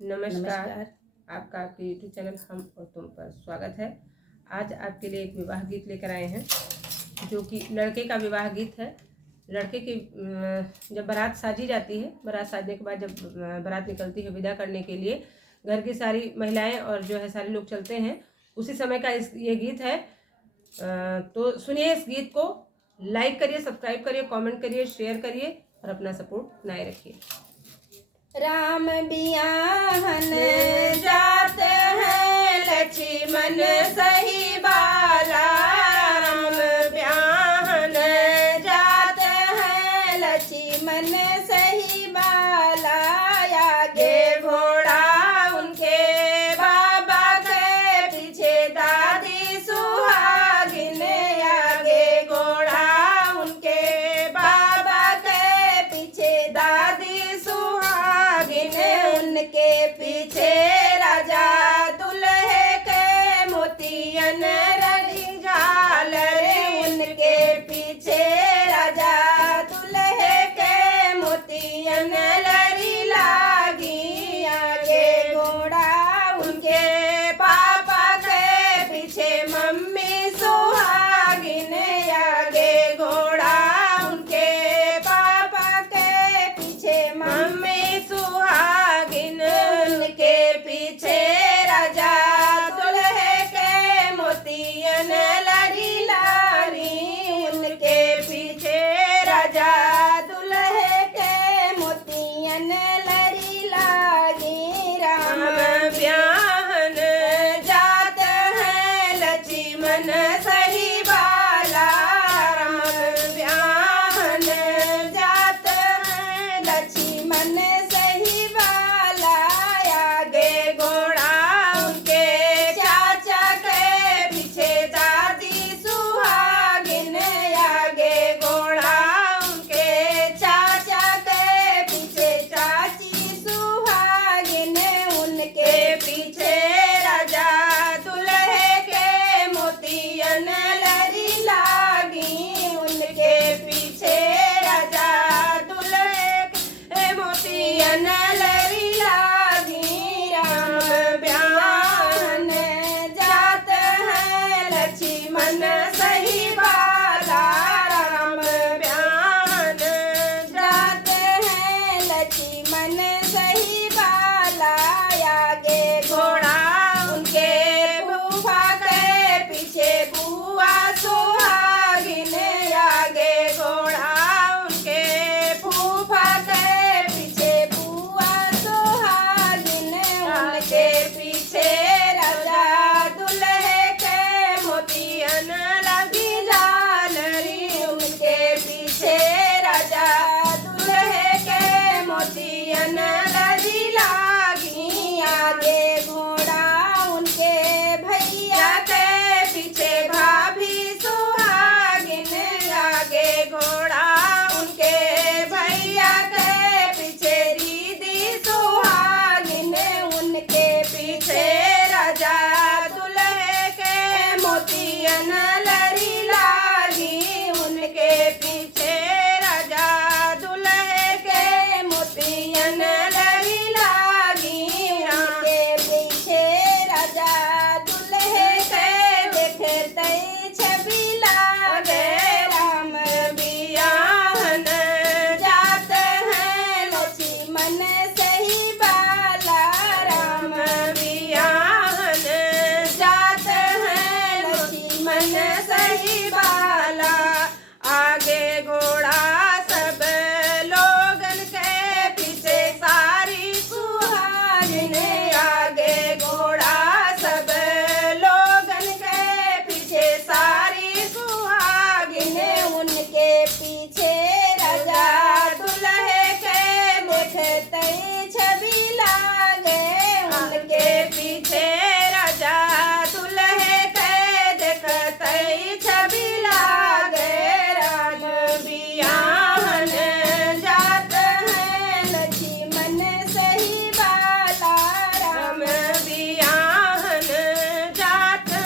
नमस्कार। आपका आपके यूट्यूब चैनल हम और तुम पर स्वागत है। आज आपके लिए एक विवाह गीत लेकर आए हैं जो कि लड़के का विवाह गीत है। लड़के की जब बारात साजी जाती है, बारात साजने के बाद जब बारात निकलती है विदा करने के लिए, घर की सारी महिलाएं और जो है सारे लोग चलते हैं, उसी समय का ये गीत है। तो सुनिए इस गीत को, लाइक करिए, सब्सक्राइब करिए, कमेंट करिए, शेयर करिए और अपना सपोर्ट बनाए रखिए। राम बियाहन